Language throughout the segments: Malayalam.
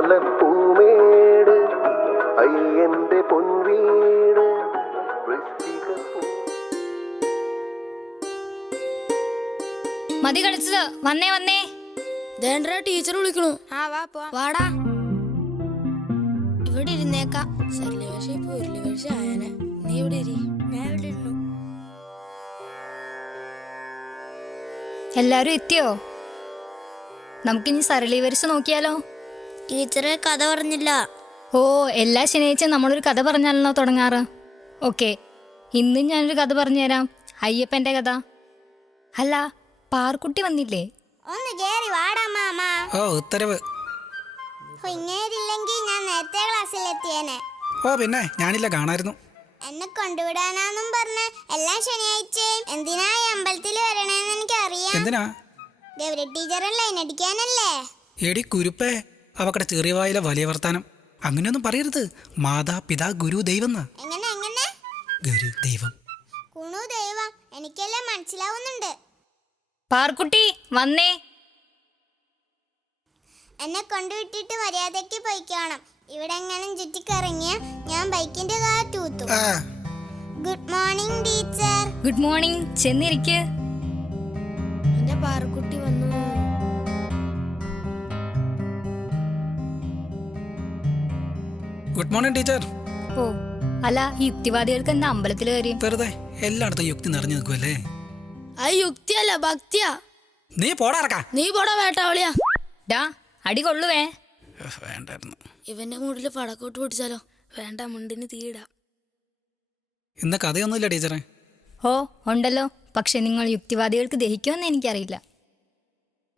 മാമലപ്പൂമേട് അയ്യന്റെ പൊൻവീട് മതി കളിച്ചത്. വന്നേ വന്നേ. ടീച്ചർ വിളിക്കണു. വാടാ. ഇവിടെ ഇരുന്നേക്കാം. സരളി ഇപ്പൊ ഉരുളികഴിച്ച ആയനെ. നീ ഇവിടെ ഇരി. ഞാൻ ഇവിടെ ഇരുന്നു. എല്ലാരും എത്തിയോ? നമുക്കിനി സരളി വരിച്ച് നോക്കിയാലോ? ടീച്ചറെ കഥ പറഞ്ഞില്ല. ഓ, എല്ലാ ശനിയാഴ്ചയും നമ്മളൊരു കഥ പറഞ്ഞാലോ തുടങ്ങാറ്. ഓക്കെ, ഇന്നും ഞാനൊരു കഥ പറഞ്ഞുതരാം. അയ്യപ്പന്റെ കഥ. അല്ല, പാർക്കുട്ടി വന്നില്ലേ? ഒന്ന് കേറി വാടാ മാമ. ഓ, ഉത്തരവ്. ഇങ്ങേരില്ലെങ്കിൽ ഞാൻ നേരത്തെ ക്ലാസ്സിലെത്തിയേനെ. ഓ പിന്നെ, ഞാനില്ല, കാണായിരുന്നു. എന്നെ കൊണ്ടുവിടാനാന്നും പറഞ്ഞ് എല്ലാ ശനിയാഴ്ചയും എന്തിനാ ഈ അമ്പലത്തിൽ വരണേന്ന് എനിക്കറിയാം. എന്തിനാ? ഗൗരി ടീച്ചറും ലൈൻ അടിക്കാനല്ലേ? എടി കുരുപ്പേ, അവക്കടെ ചെറിയ വായിലെ വലിയ വർത്താനം. അങ്ങനെയൊന്നും പറയരുത്. മാതാ പിതാ ഗുരു ദൈവം. എങ്ങനെ എങ്ങനെ? ഗുരു ദൈവം. കുണു ദൈവം എനിക്കെല്ലാം മനസ്സിലാവുന്നുണ്ട്. പാർക്കുട്ടി വന്നേ. എന്നെ കൊണ്ടുവിട്ടിട്ട് മര്യാദയ്ക്ക് പോയിക്കോണം. ഇവിടെ എങ്ങനെ ചുറ്റിക്കറങ്ങിയ ഞാൻ ബൈക്കിന്റെ കാറ്റൂത്തു. Good morning teacher. Good morning. ചെന്നിരിക്ക്. എന്റെ പാറക്കുട്ടി വന്നു. Good morning teacher. ഓ, അല്ല, ഈ യുക്തിവാദികൾക്ക് എന്താ അമ്പലത്തിൽ കാര്യം? വെറുതെ എല്ലായിടത്തും യുക്തി നിറഞ്ഞു നിൽക്കുമല്ലേ. അത് യുക്തിയല്ല, ഭക്തിയാ. നീ പോടാറക്കാ. നീ പോടാ വേട്ടാവളിയാ. ഡാ, അടി കൊള്ളുവേ. വേണ്ടായിരുന്നു. ഇവന്റെ മൂടില് പടക്കോട്ട് പൊട്ടിച്ചാലോ? വേണ്ട, മുണ്ടിന് തീയിടാം. ഇന്ന് കഥയൊന്നുമില്ല ടീച്ചറെ. ഓ, ഉണ്ടല്ലോ. പക്ഷെ നിങ്ങൾ യുക്തിവാദികൾക്ക് ദഹിക്കുമെന്ന് എനിക്കറിയില്ല.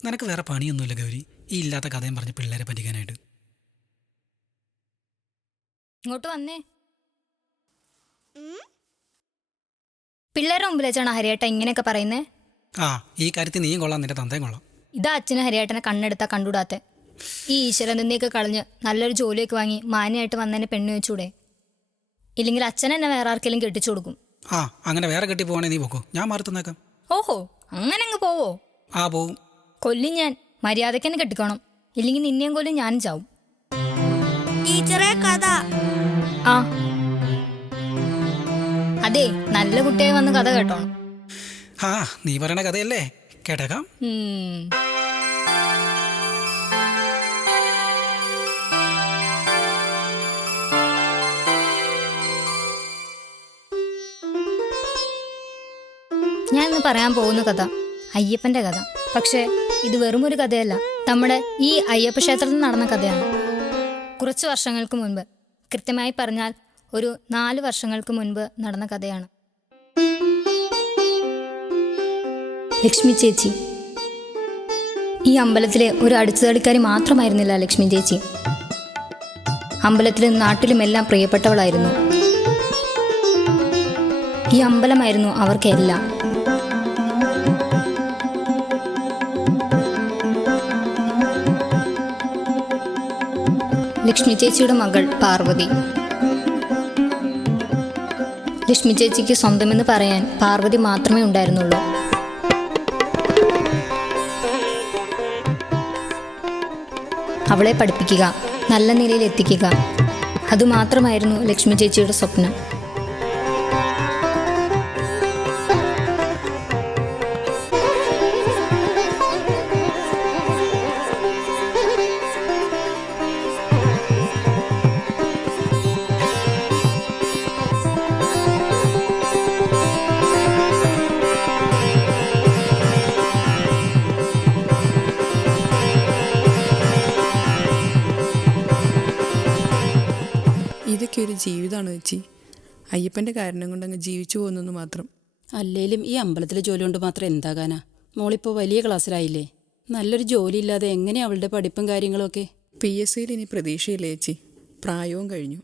നിനക്ക് വേറെ പണിയൊന്നുമില്ല ഗൗരി, ഈ ഇല്ലാത്ത കഥയും പറഞ്ഞ് പിള്ളേരെ പറ്റിക്കാനായിട്ട്. ഇങ്ങോട്ട് വന്നേ. പിള്ളേരുടെ മുമ്പിൽ വെച്ചാണ് ഹരിയേട്ട ഇങ്ങനെയൊക്കെ പറയുന്നേ? ആ, ഈ കാര്യത്തിൽ നീയും കൊള്ളാം, നിന്റെ തന്തയും കൊള്ളാം. ഇതാ അച്ഛന് ഹരിയേട്ടനെ കണ്ണെടുത്താ കണ്ടുകൂടാത്തെ. ഈ ഈശ്വരന്തിയൊക്കെ കളഞ്ഞ് നല്ലൊരു ജോലിയൊക്കെ വാങ്ങി മാന്യമായിട്ട് വന്നെന്നെ പെണ്ണ് വെച്ചൂടെ? ഇല്ലെങ്കിൽ അച്ഛൻ എന്നെ വേറെ ആർക്കെങ്കിലും കെട്ടിച്ചു കൊടുക്കും. ആ, അങ്ങനെ വേറെ കെട്ടി പോവാണേ നീ പോക്കോ, ഞാൻ മാറി തന്നേക്കാം. ഓഹോ, അങ്ങനെ അങ്ങ് പോവോ? ആ, പോവും. കൊല്ലും ഞാൻ. മര്യാദയ്ക്ക് തന്നെ കെട്ടിക്കോണം, ഇല്ലെങ്കിൽ നിന്നെയും കൊല്ലും ഞാനും ചാവും. ടീച്ചറെ കഥ. ആ അതെ, നല്ല കുട്ടിയായി വന്ന് കഥ കേട്ടോണം. ആ നീ പറയണ കഥയല്ലേ, കേട്ടേക്കാം. ഞാൻ ഇന്ന് പറയാൻ പോകുന്ന കഥ അയ്യപ്പന്റെ കഥ. പക്ഷേ ഇത് വെറും ഒരു കഥയല്ല, നമ്മുടെ ഈ അയ്യപ്പ ക്ഷേത്രത്തിൽ നടന്ന കഥയാണ്. കുറച്ച് വർഷങ്ങൾക്ക് മുൻപ്, കൃത്യമായി പറഞ്ഞാൽ ഒരു 4 വർഷങ്ങൾക്ക് മുൻപ് നടന്ന കഥയാണ്. ലക്ഷ്മി ചേച്ചി. ഈ അമ്പലത്തിലെ ഒരു അടിച്ചുതടിക്കാരി മാത്രമായിരുന്നില്ല ലക്ഷ്മി ചേച്ചി. അമ്പലത്തിലും നാട്ടിലുമെല്ലാം പ്രിയപ്പെട്ടവളായിരുന്നു. ഈ അമ്പലമായിരുന്നു അവർക്കെല്ലാം. ലക്ഷ്മി ചേച്ചിയുടെ മകൾ പാർവതി. ലക്ഷ്മി ചേച്ചിക്ക് സ്വന്തമെന്ന് പറയാൻ പാർവതി മാത്രമേ ഉണ്ടായിരുന്നുള്ളൂ. അവളെ പഠിപ്പിക്കുക, നല്ല നിലയിൽ എത്തിക്കുക, അതുമാത്രമായിരുന്നു ലക്ഷ്മി ചേച്ചിയുടെ സ്വപ്നം. ഇതൊക്കെ ഒരു ജീവിതമാണ് ചേച്ചി. അയ്യപ്പൻ്റെ കാരണം കൊണ്ട് അങ്ങ് ജീവിച്ചു പോകുന്നെന്ന് മാത്രം. അല്ലേലും ഈ അമ്പലത്തിലെ ജോലി കൊണ്ട് മാത്രം എന്താകാനാ? മോളിപ്പോൾ വലിയ ക്ലാസ്സിലായില്ലേ, നല്ലൊരു ജോലി ഇല്ലാതെ എങ്ങനെയാ അവളുടെ പഠിപ്പും കാര്യങ്ങളൊക്കെ? PSCയിൽ ഇനി പ്രതീക്ഷയില്ല ചേച്ചി, പ്രായവും കഴിഞ്ഞു.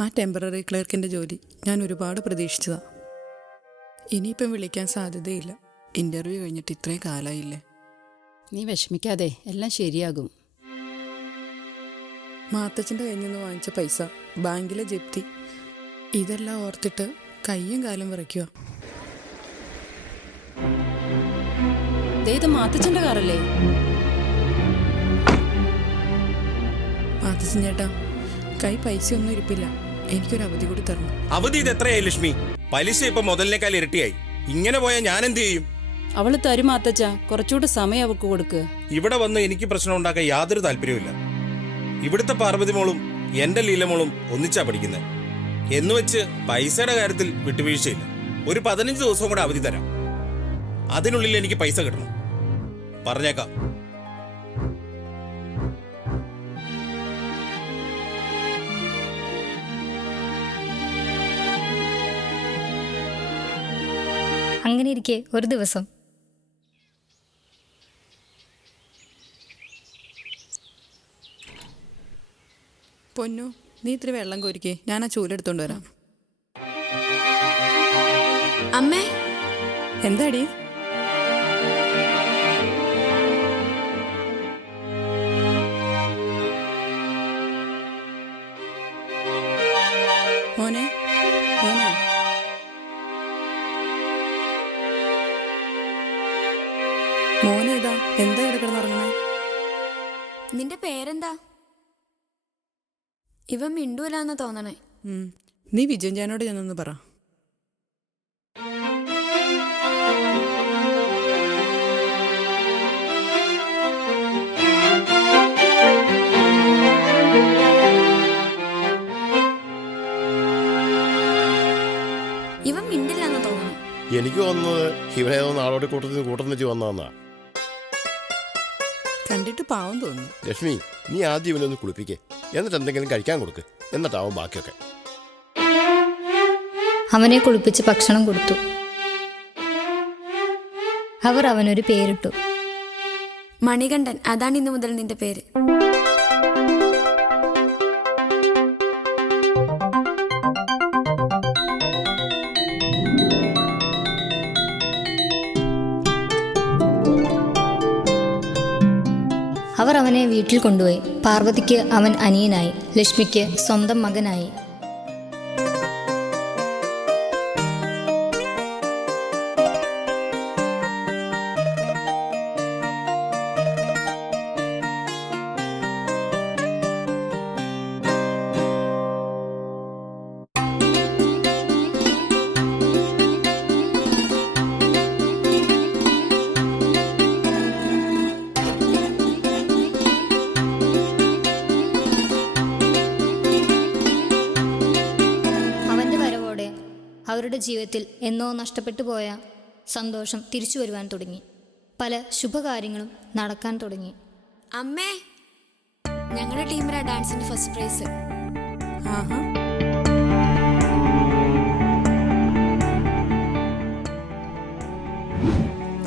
ആ ടെമ്പററി ക്ലർക്കിൻ്റെ ജോലി ഞാൻ ഒരുപാട് പ്രതീക്ഷിച്ചതാ. ഇനിയിപ്പം വിളിക്കാൻ സാധ്യതയില്ല. ഇൻ്റർവ്യൂ കഴിഞ്ഞിട്ട് ഇത്രയും കാലമായില്ലേ. നീ വിഷമിക്കാതെ, എല്ലാം ശരിയാകും. മാത്തച്ഛൻ്റെ കയ്യിൽ നിന്ന് വാങ്ങിച്ച പൈസ, ബാങ്കിലെ ജപ്തി, ഇതെല്ലാം ഓർത്തിട്ട് കയ്യും കാലും വിറയ്ക്കുക. ഇത് മാത്തച്ഛൻ്റെ കാറല്ലേ? മാത്തച്ഛൻ ചേട്ടാ, കൈ പൈസയൊന്നും ഇരിപ്പില്ല, എനിക്കൊരു അവധി കൂടി തരണം. അവധി ഇത് എത്രയായി ലക്ഷ്മി? പലിശ ഇപ്പൊ മുതലിനേക്കാൾ ഇരട്ടിയായി. ഇങ്ങനെ പോയാൽ ഞാൻ എന്ത് ചെയ്യും? അവള് തരും മാത്തച്ഛ, കുറച്ചുകൂടെ സമയം അവൾക്ക് കൊടുക്ക്. ഇവിടെ വന്ന് എനിക്ക് പ്രശ്നം ഉണ്ടാക്കാൻ യാതൊരു താല്പര്യവുമില്ല. ഇവിടുത്തെ പാർവതി മോളും എന്റെ ലീലമോളും ഒന്നിച്ചാ പഠിക്കുന്നത്. എന്നുവെച്ച് പൈസയുടെ കാര്യത്തിൽ വിട്ടുവീഴ്ചയില്ല. ഒരു 15 ദിവസം കൂടെ അവധി തരാം. അതിനുള്ളിൽ എനിക്ക് പൈസ കിട്ടണം. പറഞ്ഞേക്കാം. അങ്ങനെ ഇരിക്കെ ഒരു ദിവസം പൊന്നു, നീ ഇത്തിരി വെള്ളം കോരിക്കേ, ഞാൻ ആ ചൂലെടുത്തോണ്ട് വരാം. അമ്മേ, എന്താടി? മോനെ മോനെ, മോനേതാ? എന്താ ഇവിടെ കിടന്നുറങ്ങണേ? നിന്റെ പേരെന്താ? ഇവൻ മിണ്ടൂലെന്ന് തോന്നണേ. നീ വിജയൻ ജാനോട് ഞാനൊന്ന് പറ. ഇവൻ മിണ്ടില്ലെന്ന് തോന്നണേ. എനിക്ക് തോന്നുന്നത് ഇവനെ നാളോടെ കൂട്ടത്തിൽ വെച്ച് വന്നതെന്നാ. കണ്ടിട്ട് പാവം തോന്നുന്നു. ലക്ഷ്മി, നീ ആദ്യം ഇവനൊന്ന് കുളിപ്പിക്കേ, എന്നിട്ട് എന്തെങ്കിലും കഴിക്കാൻ കൊടുക്ക്, എന്നിട്ടാവും ബാക്കിയൊക്കെ. അവനെ കുളിപ്പിച്ച് ഭക്ഷണം കൊടുത്തു. അവർ അവനൊരു പേരിട്ടു. മണികണ്ഠൻ, അതാണ് ഇന്നു മുതൽ നിന്റെ പേര്. അവർ അവനെ വീട്ടിൽ കൊണ്ടുപോയി. പാർവതിക്ക് അവൻ അനിയനായി, ലക്ഷ്മിക്ക് സ്വന്തം മകനായി. അവരുടെ ജീവിതത്തിൽ എന്നോ നഷ്ടപ്പെട്ടു പോയ സന്തോഷം തിരിച്ചു വരുവാൻ തുടങ്ങി. പല ശുഭകാര്യങ്ങളും നടക്കാൻ തുടങ്ങി. അമ്മേ, ഞങ്ങളുടെ ടീമിലാ ഡാൻസിന്റെ ഫസ്റ്റ് പ്രൈസ്. ആഹാ.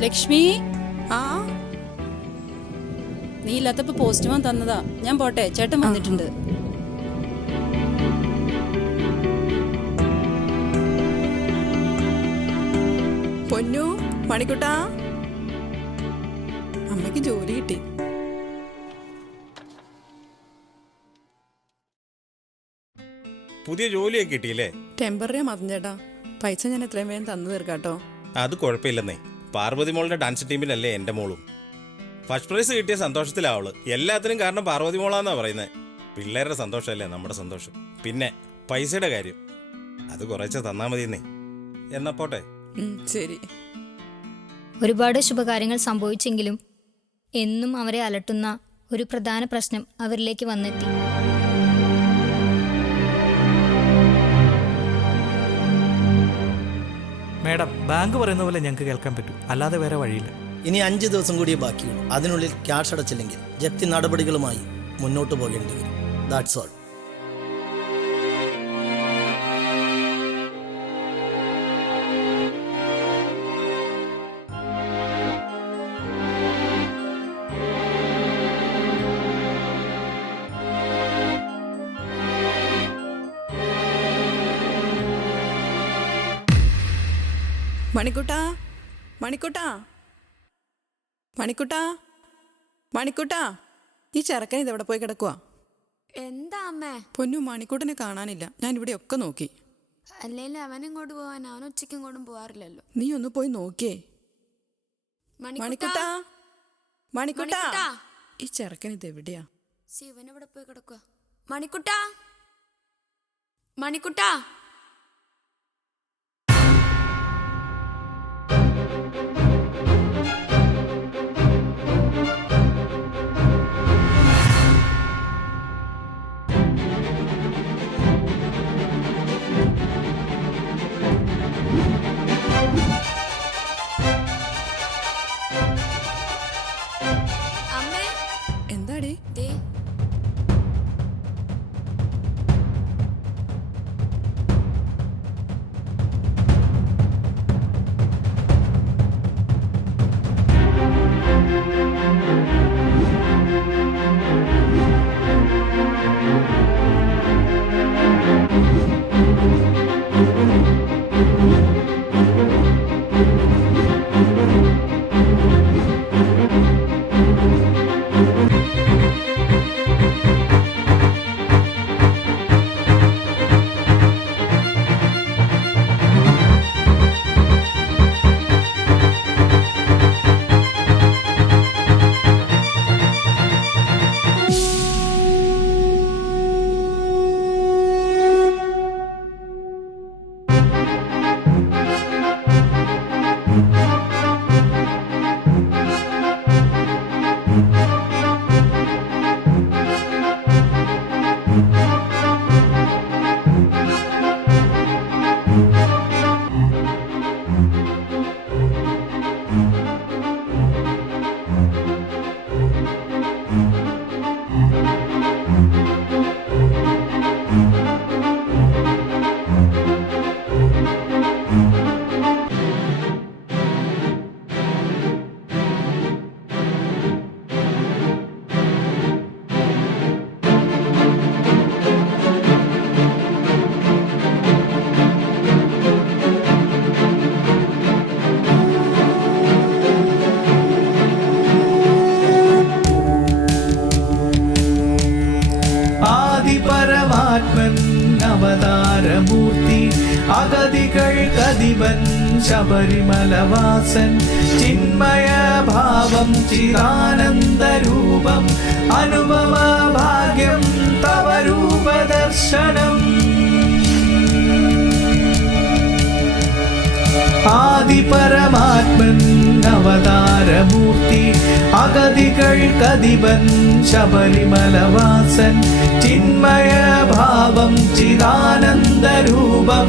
ലക്ഷ്മി, ആ നീ ഇല്ലാത്തപ്പോ പോസ്റ്റ്മാൻ തന്നതാ. ഞാൻ പോട്ടെ, ചേട്ടൻ വന്നിട്ടുണ്ട്. പൊന്നു, മണിക്കുട്ടാ, അമ്മയ്ക്ക് ജോലി കിട്ടി. പുതിയ ജോലിയൊക്കെ കിട്ടിയില്ലേ? ടെമ്പററി മതം ചേട്ടാ. പൈസ ഞാൻ എത്രയും വേഗം തന്നു തീർക്കാട്ടോ. അത് കുഴപ്പമില്ലെന്നേ. പാർവതി മോളുടെ ഡാൻസ് ടീമിലല്ലേ എൻ്റെ മോളും. ഫസ്റ്റ് പ്രൈസ് കിട്ടിയ സന്തോഷത്തിലാവള്. എല്ലാത്തിനും കാരണം പാർവതി മോളാന്നാ പറയുന്നത്. പിള്ളേരുടെ സന്തോഷമല്ലേ നമ്മുടെ സന്തോഷം. പിന്നെ പൈസയുടെ കാര്യം അത് കുറച്ച് തന്നാ മതിയെന്നേ. എന്നാ പോട്ടെ. ശരി. ഒരുപാട് ശുഭകാര്യങ്ങൾ സംഭവിച്ചെങ്കിലും എന്നും അവരെ അലട്ടുന്ന ഒരു പ്രധാന പ്രശ്നം അവരിലേക്ക് വന്നെത്തി. മാഡം, ബാങ്ക് പറയുന്ന പോലെ ഞങ്ങൾക്ക് കേൾക്കാൻ പറ്റൂ, അല്ലാതെ വേറെ വഴിയില്ല. ഇനി 5 ദിവസം കൂടിയേ ബാക്കിയുള്ളൂ. അതിനുള്ളിൽ ക്യാഷ് അടച്ചില്ലെങ്കിൽ ജപ്തി നടപടികളുമായി മുന്നോട്ട് പോകേണ്ടി വരും. That's all. മണിക്കുട്ടാ, മണിക്കുട്ടാ, മണിക്കുട്ടാ, മണിക്കുട്ടാ, ഈ ചെറുക്കൻ ഇതെവിടെ പോയി കിടക്കുക? എന്താ അമ്മേ? പൊന്നു, മണിക്കുട്ടനെ കാണാനില്ല. ഞാൻ ഇവിടെ ഒക്കെ നോക്കി. അല്ലെങ്കിൽ അവൻ ഇങ്ങോട്ട് പോവാൻ, അവൻ ഉച്ചയ്ക്ക് ഇങ്ങോട്ടും പോവാറില്ലല്ലോ. നീ ഒന്ന് പോയി നോക്കിയേ. മണിക്കുട്ടാ, മണിക്കുട്ടാ, ഈ ചെറുക്കൻ ഇതെവിടെയാ? ശിവൻ ഇവിടെ പോയി കിടക്കുക. മണിക്കുട്ടാ, മണിക്കുട്ടാ. എന്താടി? അവതാരമൂർത്തി അഗതികൾക്കധിപൻ ശബരിമലവാസൻ ചിന്മയ ഭാവം ചിദാനന്ദരൂപം അനുപമ ഭാഗ്യം തവ രൂപദർശനം ആദിപരമാത്മൻ അവതാരമൂർത്തി അഗതികൾക്കധിപൻ ശബരിമലവാസൻ ചിന്മയ ഭാവം ചിദാനന്ദരൂപം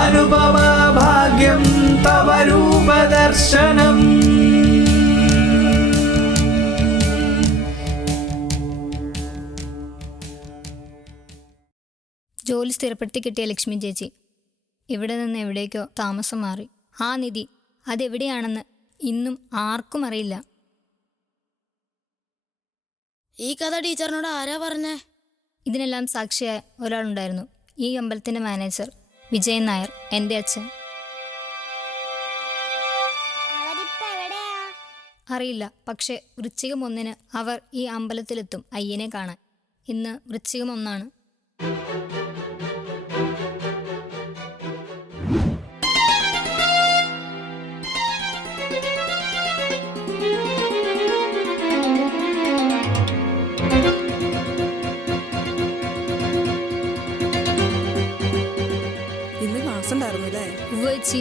അനുപമ ഭാഗ്യം തവ രൂപദർശനം. ജോലി സ്ഥിരപ്പെടുത്തി കിട്ടിയ ലക്ഷ്മി ചേച്ചി ഇവിടെ നിന്ന് എവിടേക്കോ താമസം മാറി. ആ നിധി അതെവിടെയാണെന്ന് ഇന്നും ആർക്കും അറിയില്ല. ഈ കഥ ടീച്ചറിനോട് ആരാ പറഞ്ഞേ? ഇതിനെല്ലാം സാക്ഷിയായ ഒരാളുണ്ടായിരുന്നു. ഈ അമ്പലത്തിന്റെ മാനേജർ വിജയൻ നായർ, എൻ്റെ അച്ഛൻ. അറിയില്ല, പക്ഷെ വൃശ്ചികം 1 അവർ ഈ അമ്പലത്തിലെത്തും അയ്യനെ കാണാൻ. ഇന്ന് വൃശ്ചികം 1. ഇന്ന് ക്ലാസ് ഉണ്ടായിരുന്നില്ലേ? ഉവ്വച്ചി.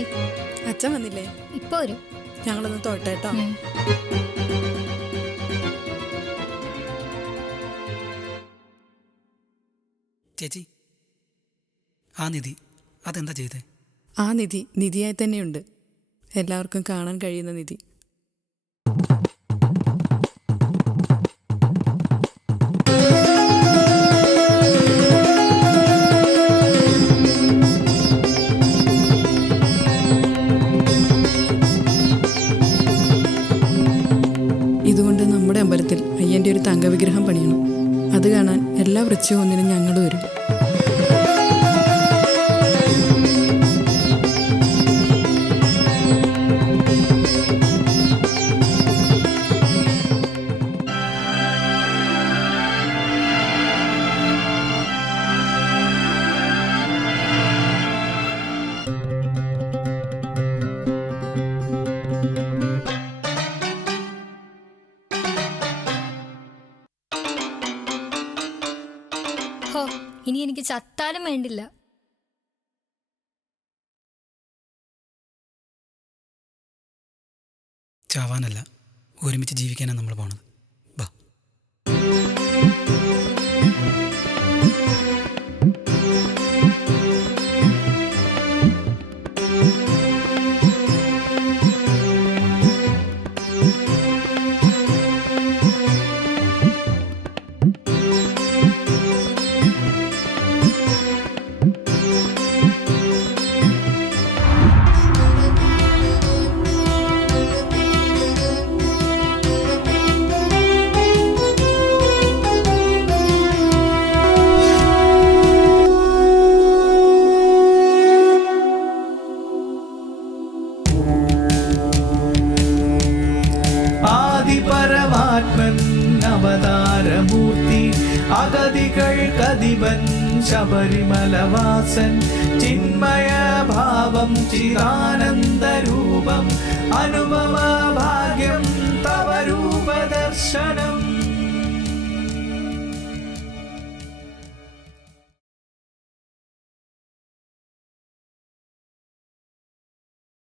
അച്ഛൻ വന്നില്ലേ? ഇപ്പൊ വരും. ഞങ്ങളൊന്ന് തൊട്ടേട്ടോ. ചേച്ചി, ആ നിധി അതെന്താ ചെയ്തേ? ആ നിധി നിധിയായി തന്നെയുണ്ട്. എല്ലാവർക്കും കാണാൻ കഴിയുന്ന നിധി. ഇതുകൊണ്ട് നമ്മുടെ അമ്പലത്തിൽ അയ്യൻ്റെ ഒരു തങ്കവിഗ്രഹം പണിയണം. അത് കാണാൻ എല്ലാ വൃശ്ചികം 1 ഞങ്ങൾ വരും. ഹോ, ഇനി എനിക്ക് ചത്താലും വേണ്ടില്ല. ചാവാനല്ല, ഒരുമിച്ച് ജീവിക്കാനാണ് നമ്മൾ പോണത്. ബാ. ആദിപരമാത്മൻ അവതാരമൂർത്തി അഗതികൾക്കധിപൻ ശബരിമലവാസൻ ചിന്മയ ഭാവം ചിദാനന്ദരൂപം അനുപമ ഭാഗ്യം തവ രൂപദർശനം.